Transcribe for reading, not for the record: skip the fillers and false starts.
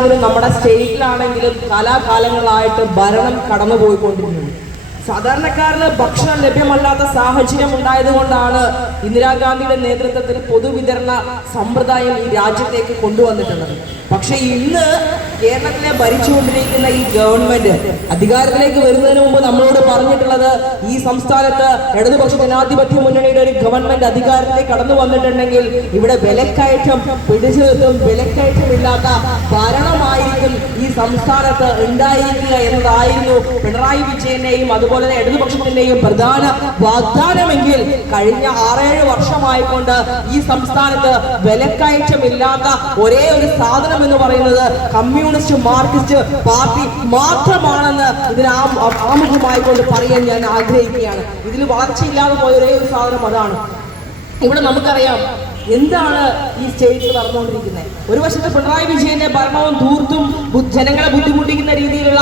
നമ്മുടെ സ്റ്റേറ്റിലാണെങ്കിലും കാലാകാലങ്ങളായിട്ട് ഭരണം കടന്നുപോയിക്കൊണ്ടിരിക്കുന്നു. സാധാരണക്കാരന് ഭക്ഷണം ലഭ്യമല്ലാത്ത സാഹചര്യം ഉണ്ടായതുകൊണ്ടാണ് ഇന്ദിരാഗാന്ധിയുടെ നേതൃത്വത്തിൽ പൊതുവിതരണ സമ്പ്രദായം ഈ രാജ്യത്തേക്ക് കൊണ്ടുവന്നിട്ടുള്ളത്. പക്ഷെ ഇന്ന് കേരളത്തിലെ ഭരിച്ചുകൊണ്ടിരിക്കുന്ന ഈ ഗവൺമെന്റ് അധികാരത്തിലേക്ക് വരുന്നതിന് മുമ്പ് നമ്മളോട് പറഞ്ഞിട്ടുള്ളത്, ഈ സംസ്ഥാനത്ത് ഇടതുപക്ഷ ജനാധിപത്യ മുന്നണിയുടെ ഒരു ഗവൺമെന്റ് അധികാരത്തിലേക്ക് കടന്നു വന്നിട്ടുണ്ടെങ്കിൽ ഇവിടെ വിലക്കയറ്റം പിടിച്ചു നിർത്തും, വിലക്കയറ്റമില്ലാത്ത ഭരണമായിരിക്കും ഈ സംസ്ഥാനത്ത് ഉണ്ടായിരിക്കുക എന്നതായിരുന്നു പിണറായി വിജയന്റെയും അതുപോലെ തന്നെ ഇടതുപക്ഷത്തിന്റെയും പ്രധാന വാഗ്ദാനമെങ്കിൽ കഴിഞ്ഞ 6-7 വർഷമായിക്കൊണ്ട് ഈ സംസ്ഥാനത്ത് വിലക്കയറ്റമില്ലാത്ത ഒരേ ഒരു സാധനം എന്ന് പറയുന്നത് കമ്മ്യൂണിസ്റ്റ് മാർക്സിസ്റ്റ് പാർട്ടി മാത്രമാണെന്ന് ഇതിന് ആമുഖമായിക്കൊണ്ട് പറയാൻ ഞാൻ ആഗ്രഹിക്കുകയാണ്. ഇതിൽ വളർച്ചയില്ലാതെ പോയ ഒരേ ഒരു സാധനം അതാണ്. ഇവിടെ നമുക്കറിയാം എന്താണ് ഈ സ്റ്റേറ്റിൽ നടന്നുകൊണ്ടിരിക്കുന്നത്. ഒരു വശത്ത് പിണറായി വിജയന്റെ ഭരണവും ധൂർത്തും ജനങ്ങളെ ബുദ്ധിമുട്ടിക്കുന്ന രീതിയിലുള്ള